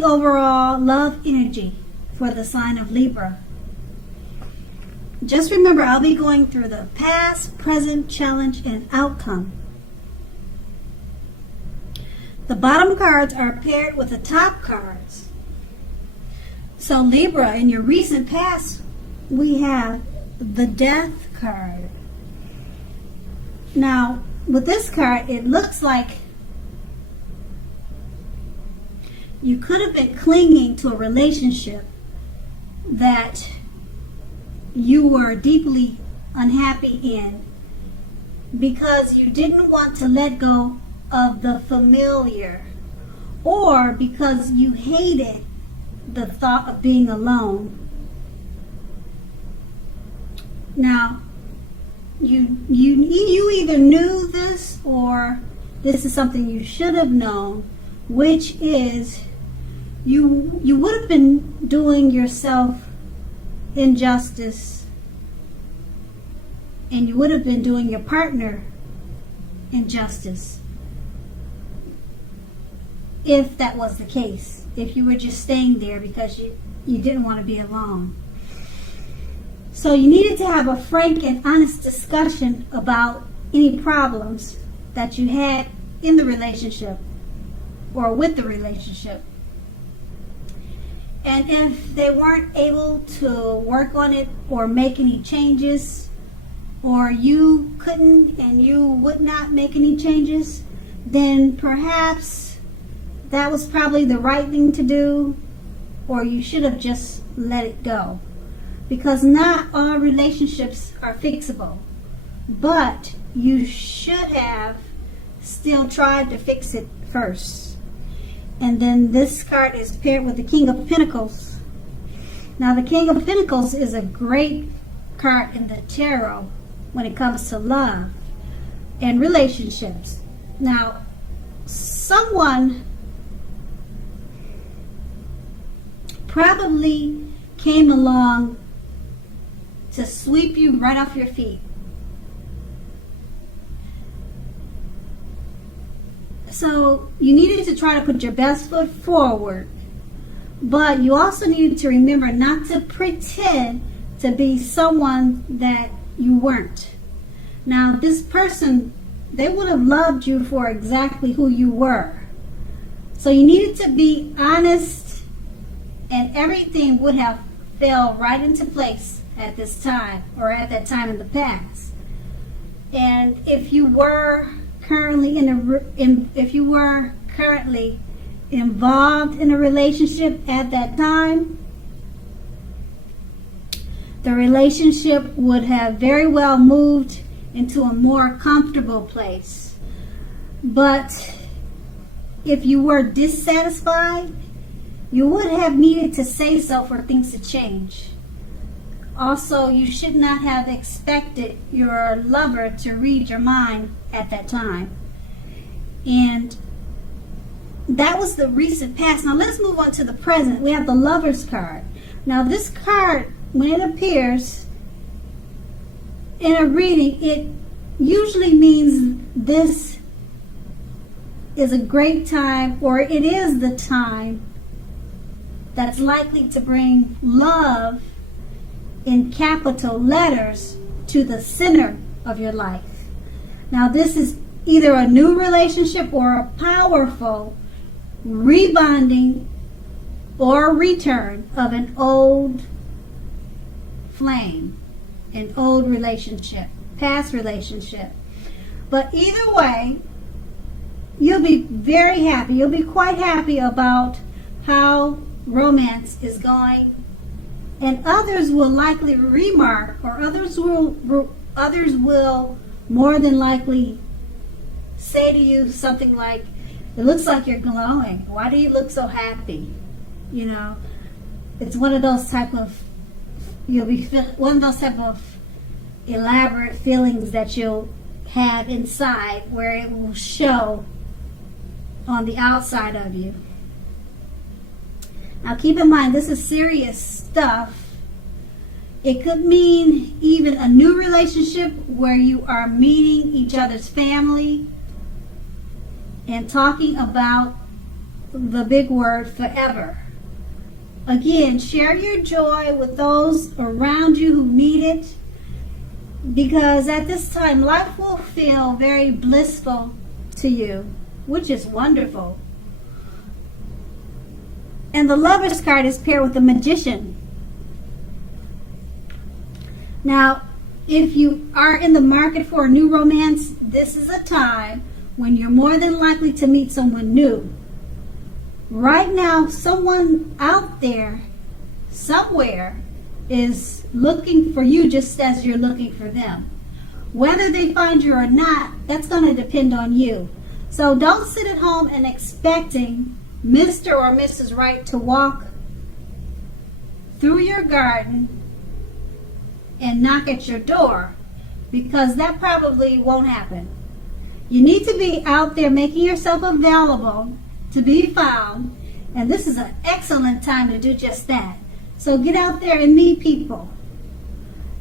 the overall love energy for the sign of Libra. Just remember, I'll be going through the past, present, challenge, and outcome. The bottom cards are paired with the top cards. So Libra, in your recent past, we have the Death card. Now, with this card, it looks like you could have been clinging to a relationship that you were deeply unhappy in because you didn't want to let go of the familiar, or because you hated the thought of being alone. Now, you either knew this, or this is something you should have known, which is you would have been doing yourself injustice, and you would have been doing your partner injustice if that was the case, if you were just staying there because you didn't want to be alone. So you needed to have a frank and honest discussion about any problems that you had in the relationship or with the relationship. And if they weren't able to work on it or make any changes, or you couldn't and you would not make any changes, then perhaps that was probably the right thing to do, or you should have just let it go. Because not all relationships are fixable, but you should have still tried to fix it first. And then this card is paired with the King of Pentacles. Now the King of Pentacles is a great card in the tarot when it comes to love and relationships. Now, someone probably came along to sweep you right off your feet. So you needed to try to put your best foot forward, but you also needed to remember not to pretend to be someone that you weren't. Now, this person, they would have loved you for exactly who you were. So you needed to be honest, and everything would have fell right into place at this time, or at that time in the past. And if you were currently involved in a relationship at that time, the relationship would have very well moved into a more comfortable place. But if you were dissatisfied, you would have needed to say so for things to change. Also, you should not have expected your lover to read your mind at that time. And that was the recent past. Now let's move on to the present. We have the Lover's card. Now this card, when it appears in a reading, it usually means this is a great time, or it is the time that's likely to bring love in capital letters to the center of your life. Now this is either a new relationship or a powerful rebonding or return of an old flame, an old relationship, past relationship. But either way, you'll be very happy. You'll be quite happy about how romance is going. And others will likely remark, or others will more than likely say to you something like, "It looks like you're glowing. Why do you look so happy?" You know, it's one of those type of elaborate feelings that you'll have inside, where it will show on the outside of you. Now keep in mind, this is serious stuff. It could mean even a new relationship where you are meeting each other's family and talking about the big word forever. Again, share your joy with those around you who need it, because at this time life will feel very blissful to you, which is wonderful. And the Lover's card is paired with the Magician. Now, if you are in the market for a new romance, this is a time when you're more than likely to meet someone new. Right now, someone out there, somewhere, is looking for you just as you're looking for them. Whether they find you or not, that's going to depend on you. So don't sit at home and expecting Mr. or Mrs. Right to walk through your garden and knock at your door, because that probably won't happen. You need to be out there making yourself available to be found, and this is an excellent time to do just that. So get out there and meet people.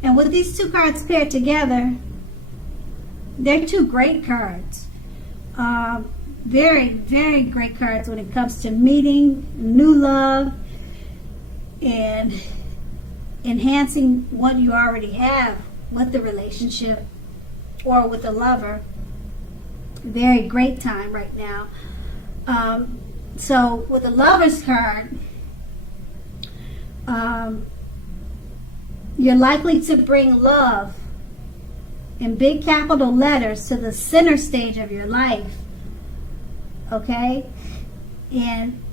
And with these two cards paired together, they're two great cards. Very, very great cards when it comes to meeting new love and enhancing what you already have with the relationship or with a lover. Very great time right now. So with the Lover's card, you're likely to bring love in big capital letters to the center stage of your life. Okay? And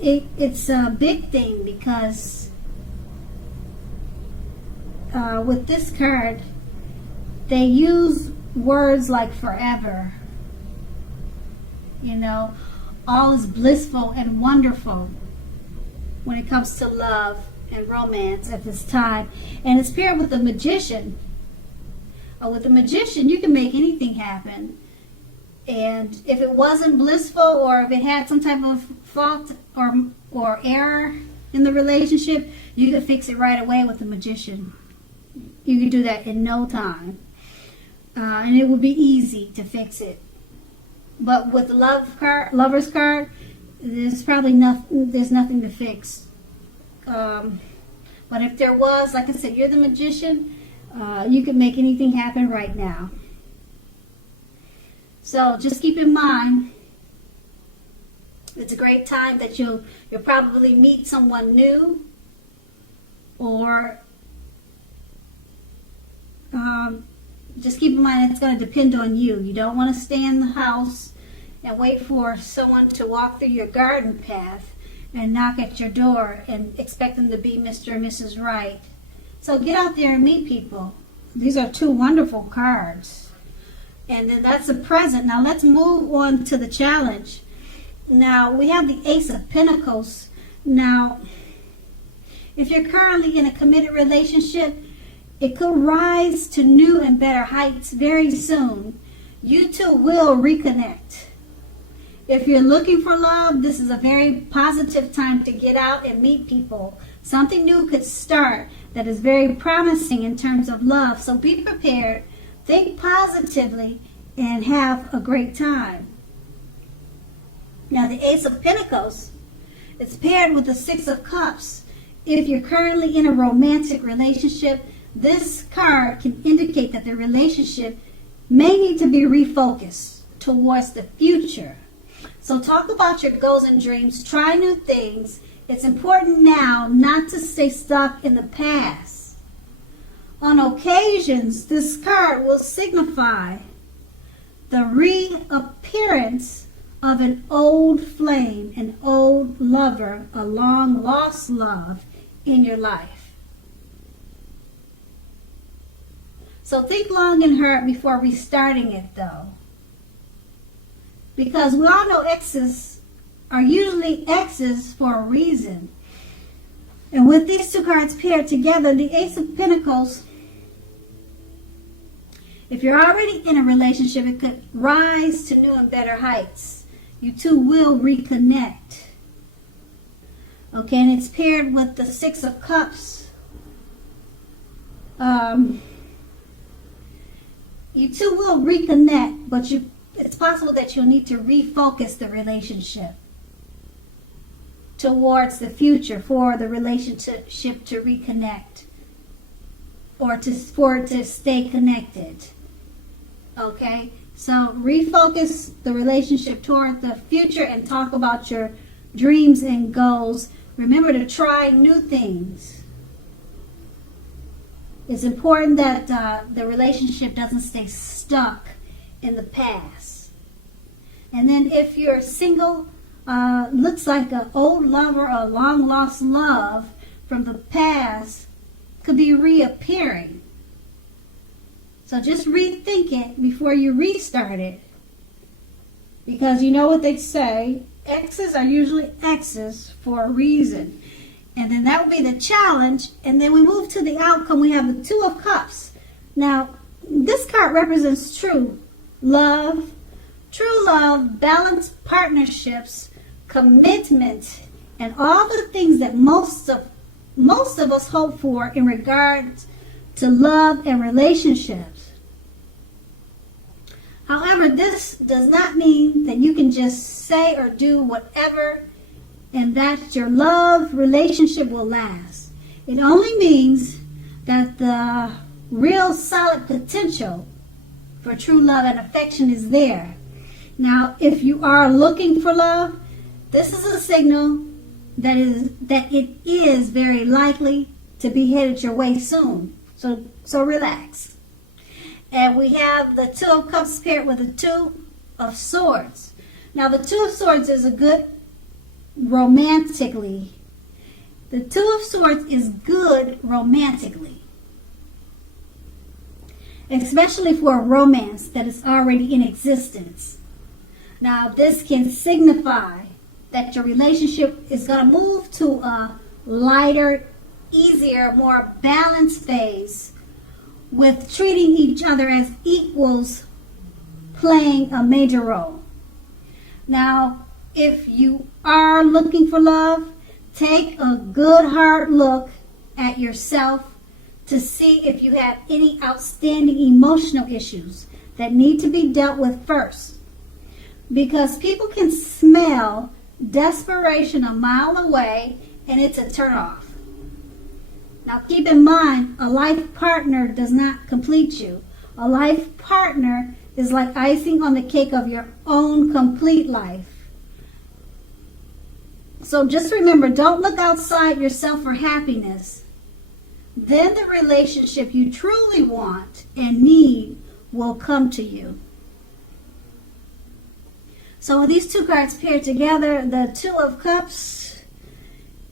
it's a big thing because with this card, they use words like forever. You know, all is blissful and wonderful when it comes to love and romance at this time. And it's paired with the Magician. With the Magician, you can make anything happen. And if it wasn't blissful, or if it had some type of fault or error in the relationship, you can fix it right away with the Magician. You can do that in no time. And it will be easy to fix it. But with the Lover's card, there's probably nothing to fix. But if there was, like I said, you're the Magician, you can make anything happen right now. So just keep in mind, it's a great time that you'll probably meet someone new, or just keep in mind it's going to depend on you. You don't want to stay in the house and wait for someone to walk through your garden path and knock at your door and expect them to be Mr. and Mrs. Right. So get out there and meet people. These are two wonderful cards. And then that's the present. Now let's move on to the challenge. Now we have the Ace of Pentacles. Now, if you're currently in a committed relationship, it could rise to new and better heights very soon. You two will reconnect. If you're looking for love, this is a very positive time to get out and meet people. Something new could start that is very promising in terms of love. So be prepared, think positively, and have a great time. Now the Ace of Pentacles is paired with the Six of Cups. If you're currently in a romantic relationship, this card can indicate that the relationship may need to be refocused towards the future. So talk about your goals and dreams. Try new things. It's important now not to stay stuck in the past. On occasions, this card will signify the reappearance of an old flame, an old lover, a long lost love in your life. So think long and hard before restarting it, though. Because we all know exes are usually exes for a reason. And with these two cards paired together, the Ace of Pentacles, if you're already in a relationship, it could rise to new and better heights. You two will reconnect. Okay, and it's paired with the Six of Cups. You two will reconnect, but it's possible that you'll need to refocus the relationship. towards the future for the relationship to reconnect, or for it to stay connected. Okay? So refocus the relationship toward the future and talk about your dreams and goals. Remember to try new things. It's important that the relationship doesn't stay stuck in the past. And then if you're single, looks like an old lover or long lost love from the past could be reappearing. So just rethink it before you restart it. Because you know what they say, exes are usually exes for a reason. And then that would be the challenge. And then we move to the outcome. We have the Two of Cups. Now, this card represents true love, balanced partnerships, commitment, and all the things that most of us hope for in regards to love and relationships. However, this does not mean that you can just say or do whatever and that your love relationship will last. It only means that the real solid potential for true love and affection is there. Now, if you are looking for love, this is a signal that it is very likely to be headed your way soon. So relax. And we have the Two of Cups paired with the Two of Swords. Now, the Two of Swords is a good romantically. The Two of Swords is good romantically, especially for a romance that is already in existence. Now, this can signify that your relationship is going to move to a lighter, easier, more balanced phase with treating each other as equals playing a major role. Now, if you are looking for love, take a good hard look at yourself to see if you have any outstanding emotional issues that need to be dealt with first. Because people can smell desperation a mile away, and it's a turnoff. Now keep in mind, a life partner does not complete you. A life partner is like icing on the cake of your own complete life. So just remember, don't look outside yourself for happiness. Then the relationship you truly want and need will come to you. So when these two cards pair together, the Two of Cups,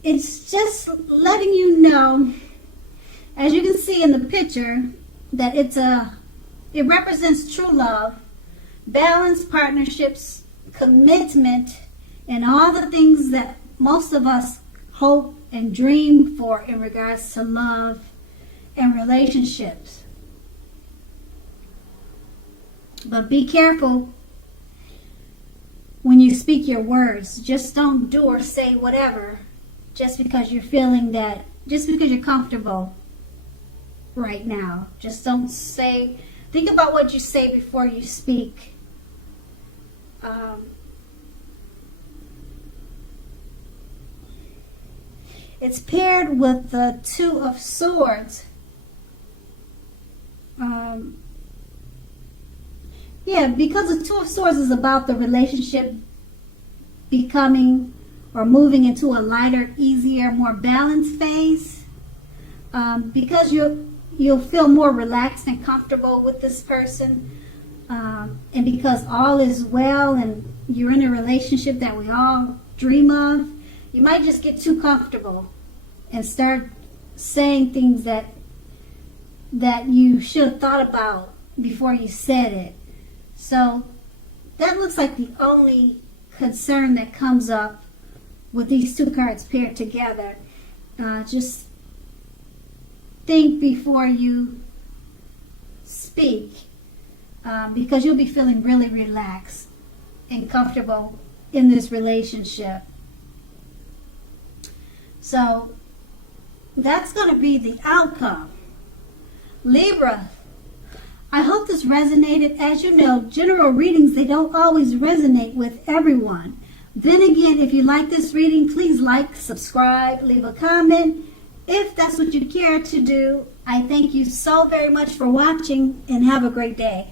it's just letting you know, as you can see in the picture, that it represents true love, balanced partnerships, commitment, and all the things that most of us hope and dream for in regards to love and relationships. But be careful when you speak your words. Just don't do or say whatever just because you're comfortable right now. Just don't say, think about what you say before you speak. It's paired with the Two of Swords. Because the Two of Swords is about the relationship becoming or moving into a lighter, easier, more balanced phase. Because you'll feel more relaxed and comfortable with this person. And because all is well and you're in a relationship that we all dream of, you might just get too comfortable and start saying things that you should have thought about before you said it. So that looks like the only concern that comes up with these two cards paired together. Just think before you speak, because you'll be feeling really relaxed and comfortable in this relationship. So that's going to be the outcome. Libra, I hope this resonated. As you know, general readings, they don't always resonate with everyone. Then again, if you like this reading, please like, subscribe, leave a comment. If that's what you care to do, I thank you so very much for watching and have a great day.